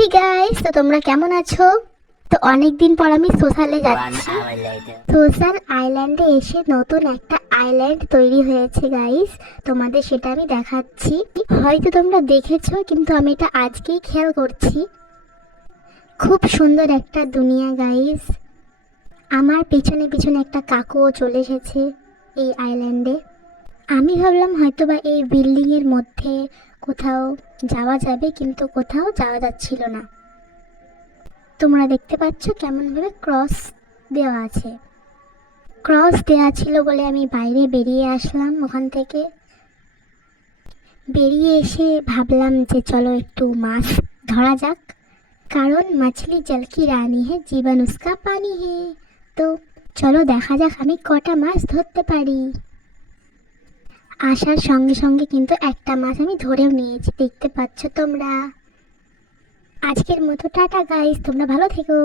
Hey guys, তো তোমরা কেমন আছো? তো অনেকদিন পর আমি সোশ্যালে যাচ্ছি। সোশ্যাল আইল্যান্ডে এসে নতুন একটা আইল্যান্ড তৈরি হয়েছে গাইস, তোমাদের সেটা আমি দেখাচ্ছি। হয়তো তোমরা দেখেছো, কিন্তু আমি এটা আজকেই খেয়াল করছি। খুব সুন্দর একটা দুনিয়া গাইস। আমার পিছনে পিছনে একটা কাকুও চলে এসেছে এই আইল্যান্ডে। আমি ভাবলাম হয়তোবা এই বিল্ডিংয়ের মধ্যে কোথাও যাওয়া যাবে, কিন্তু কোথাও যাওয়া যাচ্ছিল না। তোমরা দেখতে পাচ্ছ কেমনভাবে ক্রস দেওয়া আছে। ক্রস দেওয়া ছিল বলে আমি বাইরে বেরিয়ে আসলাম ওখান থেকে। বেরিয়ে এসে ভাবলাম যে চলো একটু মাছ ধরা যাক, কারণ মাছলি জল কি রানী হে, জীবন উস্কা পানি হে। তো চলো দেখা যাক আমি কটা মাছ ধরতে পারি। আসার সঙ্গে সঙ্গে কিন্তু একটা মাছ আমি ধরেও নিয়েছি, দেখতে পাচ্ছ তোমরা। আজকের মতো টাটা গাইস, তোমরা ভালো থেকো।